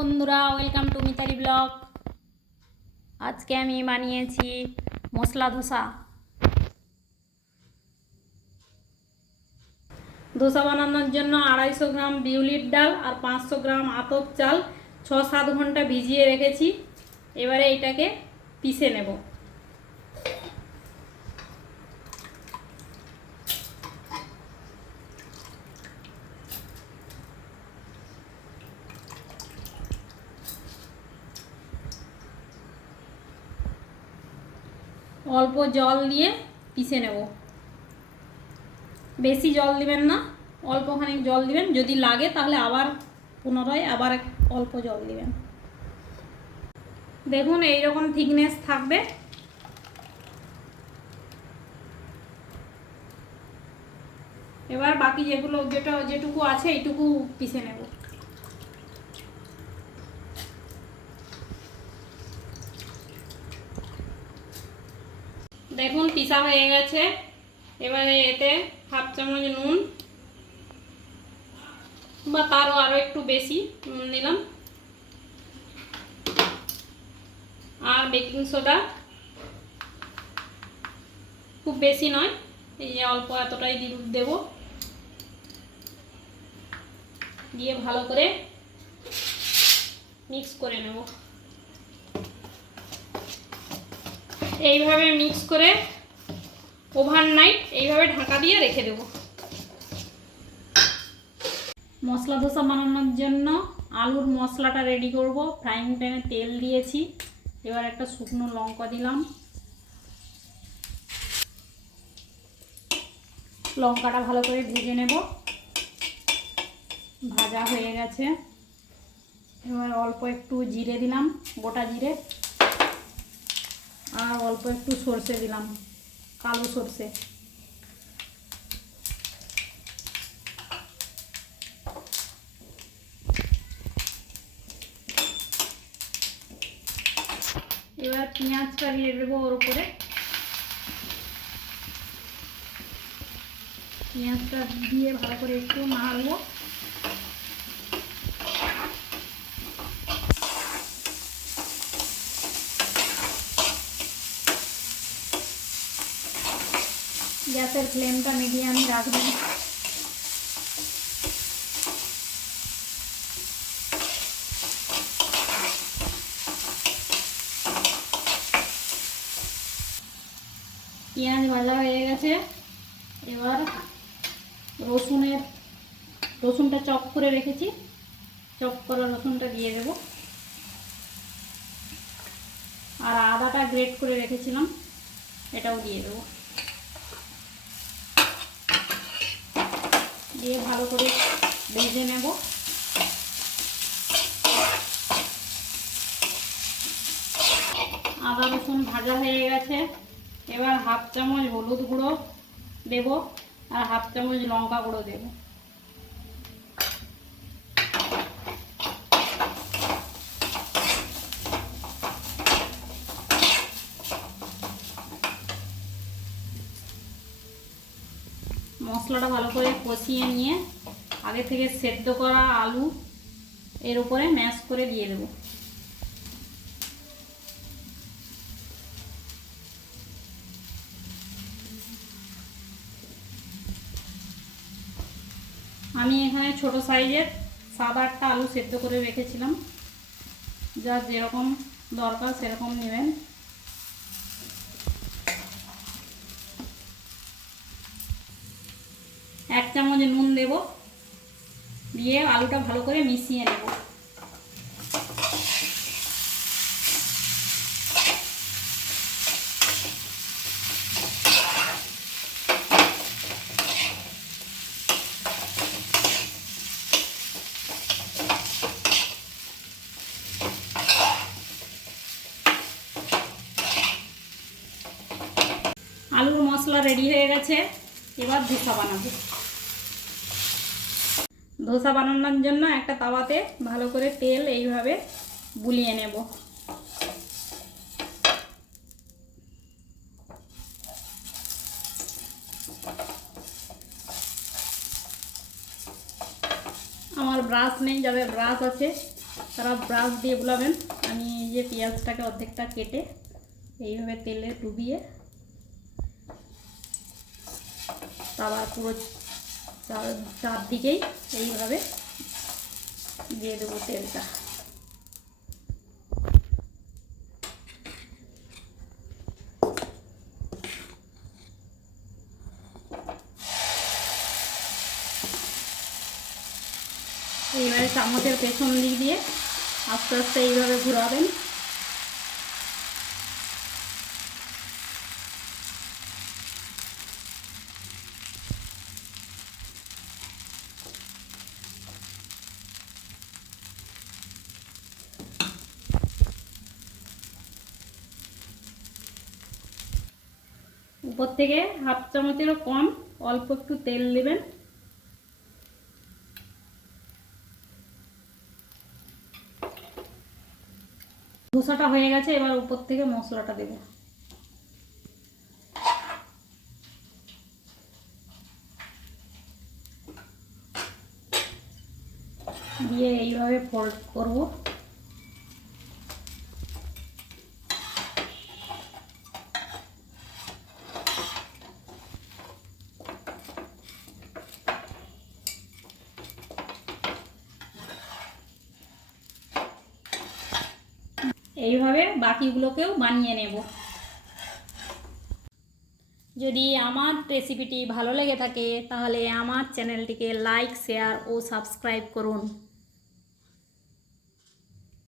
বন্ধুরা, welcome to Mitali blog. আজকে আমি বানিয়েছি মশলা ধোসা। ধোসা বানানোর জন্য 250 গ্রাম বিউলির ডাল আর 500 গ্রাম আতপ চাল 6-7 ঘন্টা ভিজিয়ে রেখেছি। এবারে এটাকে পিষে নেব। অল্প জল দিয়ে পিষে নেব। বেশি জল দিবেন না, অল্পখানি জল দিবেন। যদি লাগে তাহলে পুনরায় অল্প জল দিবেন। দেখুন এইরকম থিকনেস থাকবে। এবার বাকি যেটুকু আছে এইটুকু পিষে নেব। দেখুন পিষা হয়ে গেছে। এবারে এতে হাফ চামচ নুন বা তারও আরও একটু বেশি নুন দিলাম, আর বেকিং সোডা খুব বেশি নয়, এই যে অল্প এতটাই দেব। দিয়ে ভালো করে মিক্স করে নেব। এইভাবে মিক্স করে ওভারনাইট এইভাবে ঢাকা দিয়ে রেখে দেব। মশলা ধোসা বানানোর জন্য আলুর মশলাটা রেডি করব। ফ্রাইং প্যানে তেল দিয়েছি। এবার একটা শুকনো লঙ্কা দিলাম। লঙ্কাটা ভালো করে ভেজে নেব। ভাজা হয়ে গেছে। এবার অল্প একটু জিরে দিলাম, গোটা জিরে, আর অল্প একটু সর্ষে দিলাম, কালো সর্ষে। এবার পেঁয়াজটা দিয়ে দেবো ওর উপরে। পেঁয়াজটা দিয়ে ভালো করে একটু নাড়বো। গ্যাসের ফ্লেমটা মিডিয়ামে রাখবেন। পেঁয়াজ ভাজা হয়ে গেছে। এবার রসুনটা চপ করে রেখেছি, চপ করা রসুনটা দিয়ে দেব। আর আদাটা গ্রেট করে রেখেছিলাম, এটাও দিয়ে দেব। দিয়ে ভালো করে ভেজে নেব। আদা রসুন ভাজা হয়ে গেছে। এবার হাফ চামচ হলুদ গুঁড়ো দেব আর হাফ চামচ লঙ্কা গুঁড়ো দেব। মশলাটা ভালো করে কষিয়ে নিয়ে আগে থেকে সেদ্ধ করা আলু এর উপরে ম্যাশ করে দিয়ে দেব। আমি এখানে ছোট সাইজের 7-8টা আলু সেদ্ধ করে রেখেছিলাম। যার যেরকম দরকার সেরকম নেবেন। এক চামচ নুন দেব, দিয়ে আলুটা ভালো করে মিশিয়ে নেব। আলুর মশলা রেডি হয়ে গেছে। এবার ধোসা বানাবো। ধোসা বানানোর জন্য একটা তাওয়াতে ভালো করে তেল এইভাবে বুলিয়ে নেব। আমার ব্রাশ নেই, যাদের ব্রাশ আছে তারা ব্রাশ দিয়ে বুলাবেন। আমি এই যে পেঁয়াজটাকে অর্ধেকটা কেটে এইভাবে তেলে ডুবিয়ে তাওয়ার পুরো চারদিকেই এইভাবে দিয়ে দেবো তেলটা। এইবারে চামচের পেছন দিক দিয়ে আস্তে আস্তে এইভাবে ঘোরাবেন। উপর থেকে হাফ চামচেরও কম অল্প একটু তেল দেবেন। ধোসাটা হয়ে গেছে, এবার উপর থেকে মশলাটা দেব। দিয়ে এইভাবে ফোল্ড করব। এইভাবে বাকিগুলোকেও বানিয়ে নেব। যদি আমার রেসিপিটি ভালো লেগে থাকে তাহলে আমার চ্যানেলটিকে লাইক, শেয়ার ও সাবস্ক্রাইব করুন।